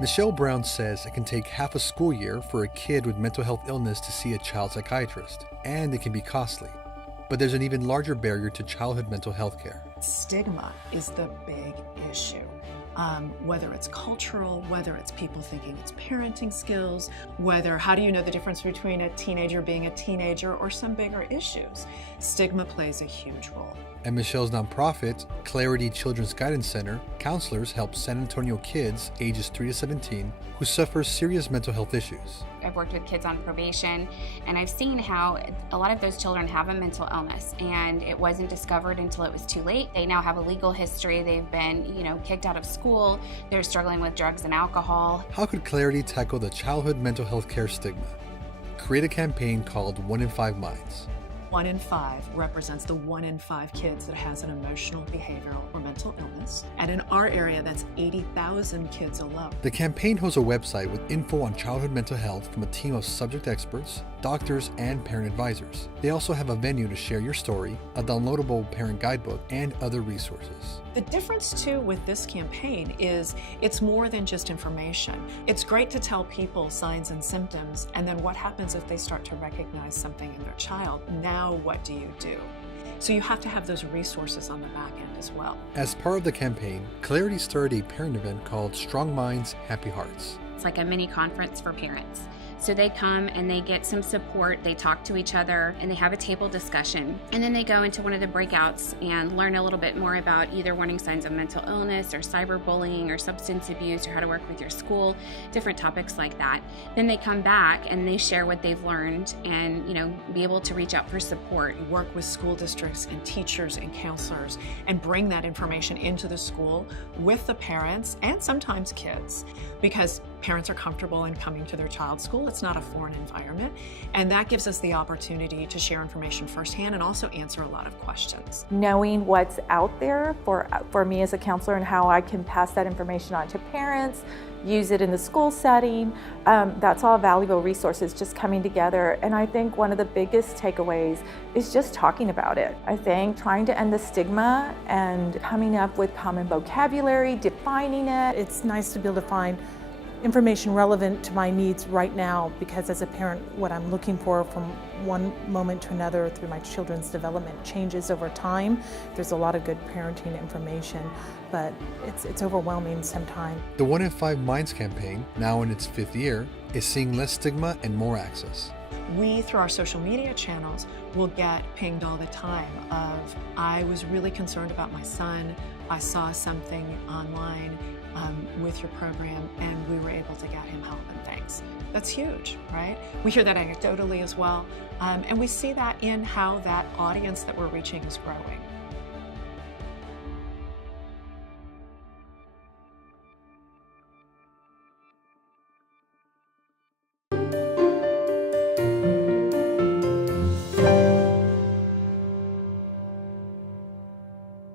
Michele Brown says it can take half a school year for a kid with mental health illness to see a child psychiatrist, and it can be costly. But there's an even larger barrier to childhood mental health care. Stigma is the big issue. Whether it's cultural, whether it's people thinking it's parenting skills, how do you know the difference between a teenager being a teenager or some bigger issues? Stigma plays a huge role. At Michele's nonprofit, Clarity Children's Guidance Center, counselors help San Antonio kids ages 3 to 17 who suffer serious mental health issues. I've worked with kids on probation, and I've seen how a lot of those children have a mental illness, and it wasn't discovered until it was too late. They now have a legal history. They've been, kicked out of school. They're struggling with drugs and alcohol. How could Clarity tackle the childhood mental health care stigma? Create a campaign called 1 in 5 Minds. 1 in 5 represents the 1 in 5 kids that has an emotional, behavioral, or mental illness. And in our area, that's 80,000 kids alone. The campaign hosts a website with info on childhood mental health from a team of subject experts, doctors, and parent advisors. They also have a venue to share your story, a downloadable parent guidebook, and other resources. The difference, too, with this campaign is it's more than just information. It's great to tell people signs and symptoms, and then what happens if they start to recognize something in their child? Now what do you do? So you have to have those resources on the back end as well. As part of the campaign, Clarity started a parent event called Strong Minds, Happy Hearts. It's like a mini conference for parents. So they come and they get some support, they talk to each other, and they have a table discussion. And then they go into one of the breakouts and learn a little bit more about either warning signs of mental illness or cyberbullying or substance abuse or how to work with your school, different topics like that. Then they come back and they share what they've learned and, be able to reach out for support. Work with school districts and teachers and counselors and bring that information into the school with the parents and sometimes kids, because parents are comfortable in coming to their child's school. It's not a foreign environment. And that gives us the opportunity to share information firsthand and also answer a lot of questions. Knowing what's out there for me as a counselor and how I can pass that information on to parents, use it in the school setting, that's all valuable resources just coming together. And I think one of the biggest takeaways is just talking about it. I think trying to end the stigma and coming up with common vocabulary, defining it. It's nice to be able to find information relevant to my needs right now, because as a parent, what I'm looking for from one moment to another through my children's development changes over time. There's a lot of good parenting information, but it's overwhelming sometimes. The 1 in 5 Minds campaign, now in its 5th year, is seeing less stigma and more access. We, through our social media channels, will get pinged all the time of, I was really concerned about my son, I saw something online with your program, and we were able to get him help, and thanks. That's huge, right? We hear that anecdotally as well, and we see that in how that audience that we're reaching is growing.